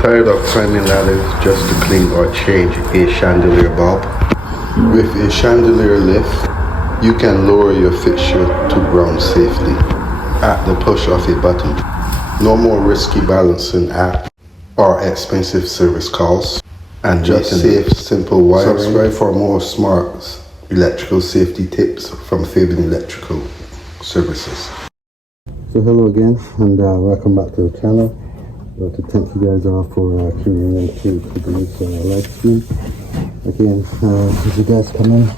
Tired of climbing ladders just to clean or change a chandelier bulb? With a chandelier lift, you can lower your fixture to ground safely at the push of a button. No more risky balancing act or expensive service calls, and just safe, simple wiring. Subscribe for more smart electrical safety tips from Fabian Electrical Services. So hello again, and welcome back to the channel. I'd like to thank you guys all for tuning in to today's live stream. Again, as you guys come in,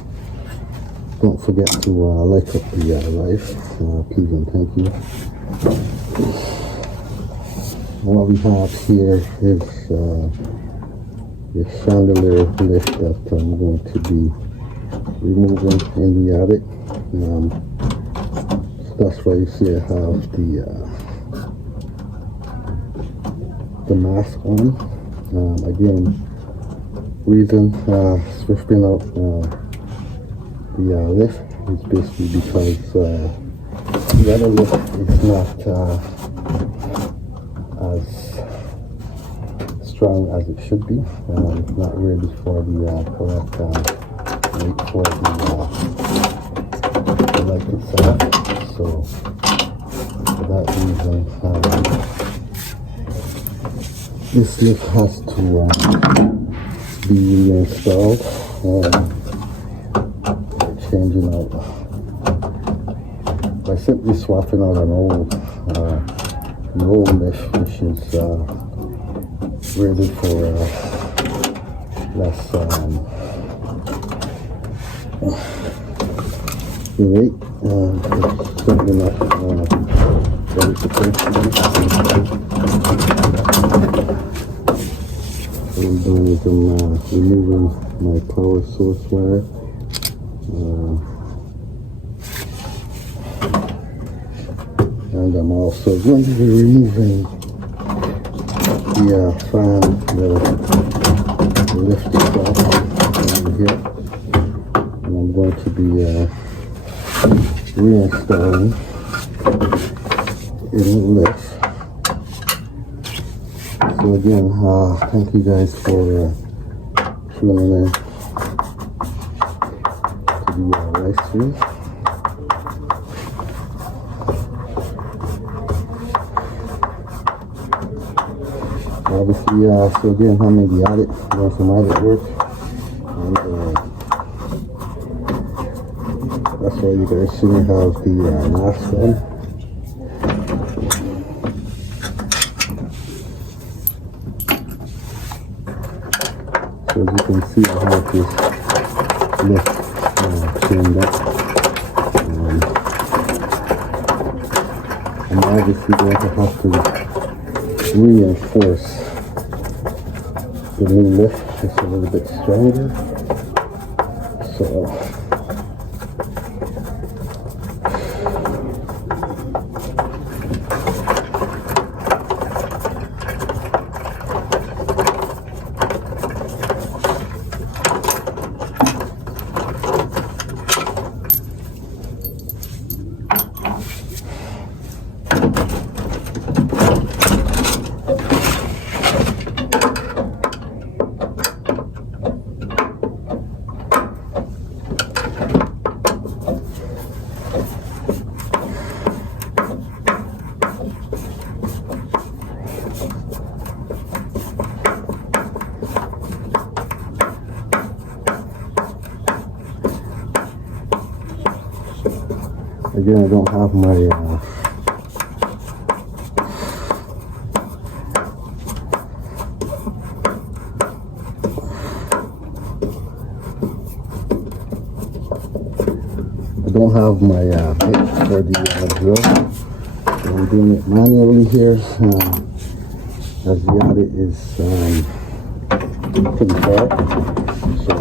don't forget to like up the live, please and thank you. What we have here is the chandelier lift that I'm going to be removing in the attic. So that's why you see I have the mask on. Again, reason switching out the lift is basically because the other lift is not as strong as it should be. It's not ready for the correct weight for the light itself. So for that reason, this lift has to be reinstalled, changing out by simply swapping out an old lift, which is rated for less weight. It's certainly not what it's supposed to be. What I'm doing is I'm removing my power source wire. And I'm also going to be removing the fan that lifts it off over here. And I'm going to be reinstalling in the lift. So again, thank you guys for tuning in to the live stream. Obviously, so again, I'm in the attic, doing some attic work, and that's why you guys see me have the mask on. So as you can see, I have this lift chained up. I'm obviously going to have to reinforce the new lift just a little bit stronger. So again, I don't have my bit for the drill. So I'm doing it manually here, as the attic is pretty far. So